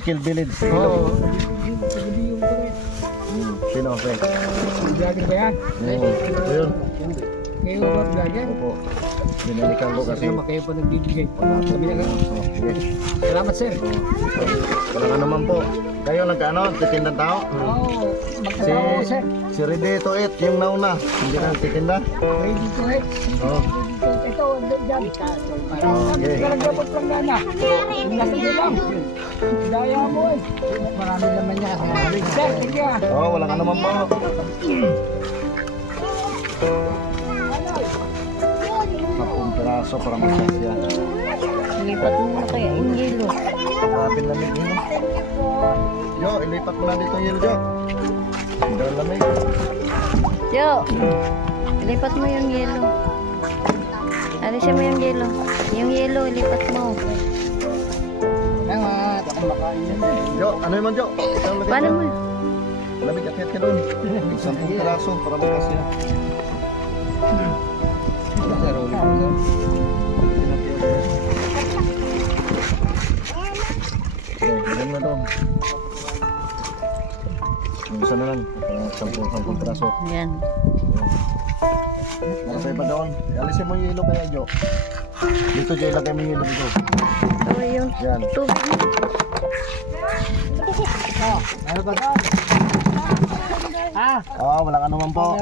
Kill Village. Oo. Sino? Okay. Vlogger ba yan? Ayun. Kayo ba vlogger? Opo. Binalikan ko kasi. Salamat kayo pa nagbibigay. Sabi na lang. Sige. Salamat sir. Walang ano man po. Kayo nag-ano? Titindang tao? Oo. Magkasama ko sir. Si Ready to Eat, yung nauna. Hindi na titinda? Ready to eat. Oo. Ito, dyan. Okay. Talaga po planggana. Yung nasa nyo lang. Daya mo eh. Marami naman niya. Sir, thank you ah. Oo, walang ano man po. Sapong piraso para magsasya. Lipat mo na kaya yung yelo. Grabe lamig yun. Yo, ilipat mo na dito yung yelo, Jo. Hindi ang lamig. Jo, ilipat mo yung yelo. Alisin mo yung yelo. Yung yelo, ilipat mo. Salamat. Ako makain yan. Jo, ano yun man, Jo? Isang lamig. Paano mo? Lamig, akit ka doon. Sampung piraso para magsasya. Sir, ulit po sir. Okay, ganun na doon. Yung isa na lang. Sampung piraso. Yan. Para sa iba doon. Alisin mo yung yelo kaya, Jo. Dito, Jo, ilagay mo yung yelo dito. So, yung Yan. tubig mo. Ano ba doon? Ah, walang ano man po.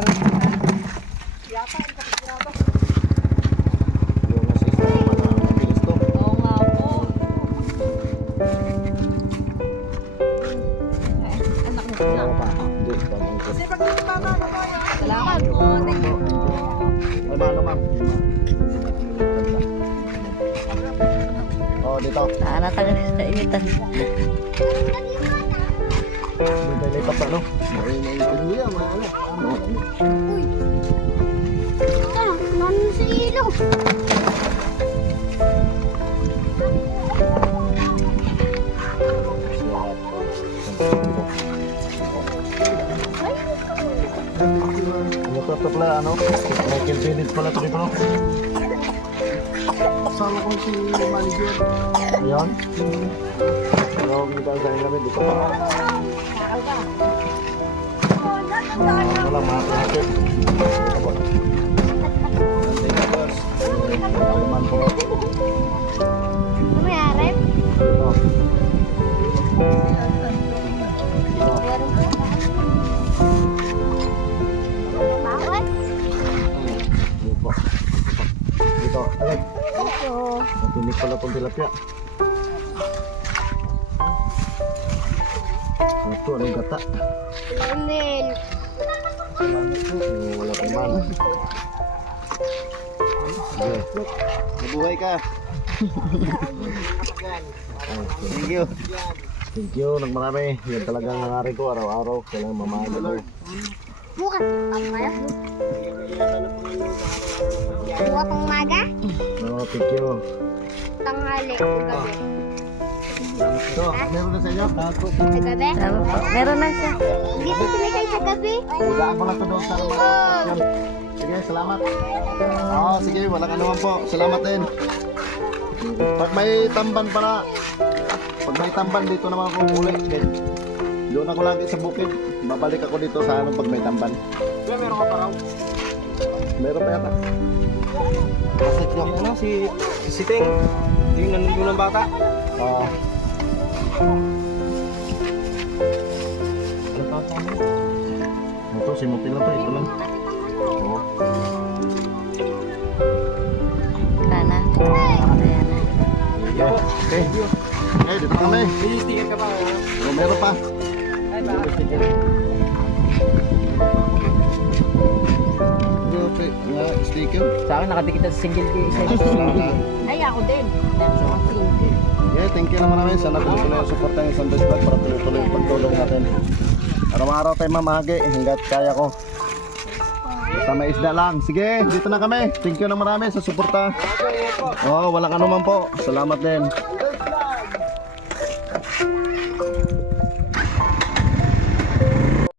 Yung assistant naman na mabilis to. Oo nga po. Anak mo siya. Oo pa. Hindi, pamangkin. Salamat po. Thank you po. Ay, ano ma'am? Oo, dito. Natagal sa imitan. Dito lipat sa ano? Nanu sa ilong. Ano to pala, ano? Michael Village pala to dito, no? Kasama ko si manager. Ayan. Ano, kita sa inyo namin dito pa. Wala, mga klase. Dito po. Ito naman po. Mayarap. Dito. Bawat. Dito po. Dito. Ayan. Ito. Matinig pala itong tilapia. Ito, anong gata? Emil. Wala pang mana. Sige. Mabuhay ka. Thank you. Thank you. Nagmarami. Yan talagang nangarin ko araw-araw. Kailangan mamahal ko. Bukas. Apa? Bukas pang maga. No, thank you. Tanghali. Gabi. Ito, meron na sa inyo? Sa gabi. Salamat po. Meron na siya. Dito sumikay sa gabi. Hulaan ko lang ito doon sa mga. Sige, salamat. Oo, sige. Walang anuman po. Salamat din. Pag may tamban pala. Pag may tamban dito naman ako muli. Doon ako lagi sa bukid. Babalik ako dito sa ano pag may tamban. Meron ka pa raw. Meron pa yata. Bakit yung ano, si Ting. Yung nandun ng bata. Oo. Ito, simutin lang to. Ito lang. Oo. Wala na. Ayan na. Okay. Okay, dito na kami. May sticker ka pa. Oh, meron pa. Ay ba? Okay, nga sticker. Sa akin nakatikita sa single key isa. Ay, ako din. Yeah, thank you naman namin. Sana tuloy-tuloy yung support ng Sundays Vlog para tuloy-tuloy yung pagtulong natin. Araw-araw tayo mamahagi hanggat kaya ko. Basta may isda lang. Sige, dito na kami. Thank you na marami sa suporta. Oh, walang anuman po. Salamat din.